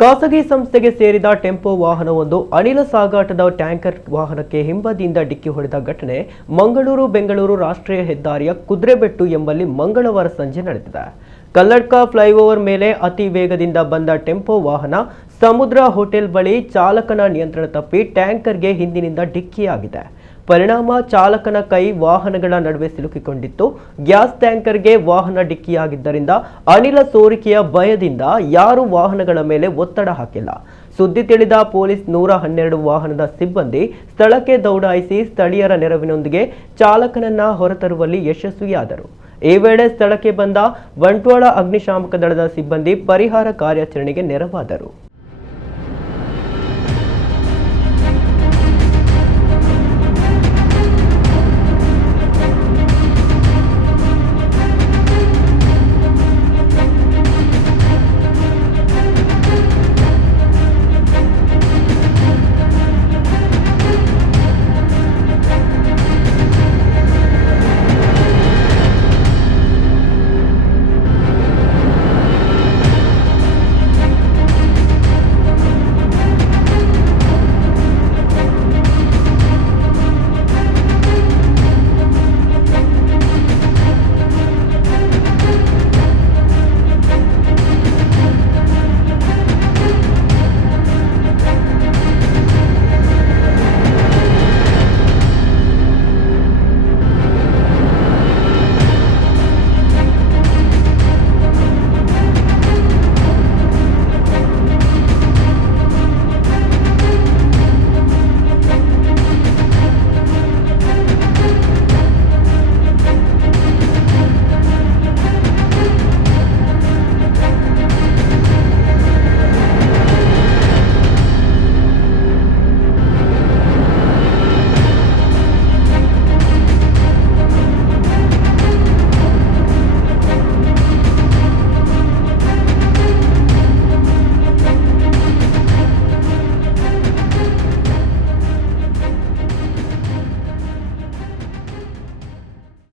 ಖಾಸಗಿ ಸಂಸ್ಥೆಗೆ ಸೇರಿದ ಟೆಂಪೋ ವಾಹನವೊಂದು ಅನಿಲ ಸಾಗಾಟದ ಟ್ಯಾಂಕರ್ ವಾಹನಕ್ಕೆ ಹಿಂಬದಿಯಿಂದ ಡಿಕ್ಕಿ ಹೊಡೆದ ಘಟನೆ ಮಂಗಳೂರು ಬೆಂಗಳೂರು ರಾಷ್ಟ್ರೀಯ ಹೆದ್ದಾರಿಯ ಕುದುರೆಬೆಟ್ಟು ಎಂಬಲ್ಲಿ ಮಂಗಳವಾರ ಸಂಜೆ ನಡೆದಿದೆ. ಕಲ್ಲಡ್ಕ ಫ್ಲೈಓವರ್ ಮೇಲೆ ಅತಿ ವೇಗದಿಂದ ಬಂದ ಟೆಂಪೋ ವಾಹನ ಸಮುದ್ರ ಹೋಟೆಲ್ ಬಳಿ ಚಾಲಕನ ನಿಯಂತ್ರಣ ತಪ್ಪಿ ಟ್ಯಾಂಕರ್ಗೆ ಹಿಂದಿನಿಂದ ಡಿಕ್ಕಿಯಾಗಿದೆ. ಪರಿಣಾಮ ಚಾಲಕನ ಕೈ ವಾಹನಗಳ ನಡುವೆ ಸಿಲುಕಿಕೊಂಡಿತ್ತು. ಗ್ಯಾಸ್ ಟ್ಯಾಂಕರ್ಗೆ ವಾಹನ ಡಿಕ್ಕಿಯಾಗಿದ್ದರಿಂದ ಅನಿಲ ಸೋರಿಕೆಯ ಭಯದಿಂದ ಯಾರೂ ವಾಹನಗಳ ಮೇಲೆ ಒತ್ತಡ ಹಾಕಿಲ್ಲ. ಸುದ್ದಿ ತಿಳಿದ ಪೊಲೀಸ್ 112 ವಾಹನದ ಸಿಬ್ಬಂದಿ ಸ್ಥಳಕ್ಕೆ ದೌಡಾಯಿಸಿ ಸ್ಥಳೀಯರ ನೆರವಿನೊಂದಿಗೆ ಚಾಲಕನನ್ನ ಹೊರತರುವಲ್ಲಿ ಯಶಸ್ವಿಯಾದರು. ಈ ವೇಳೆ ಸ್ಥಳಕ್ಕೆ ಬಂದ ಬಂಟ್ವಾಳ ಅಗ್ನಿಶಾಮಕ ದಳದ ಸಿಬ್ಬಂದಿ ಪರಿಹಾರ ಕಾರ್ಯಾಚರಣೆಗೆ ನೆರವಾದರು.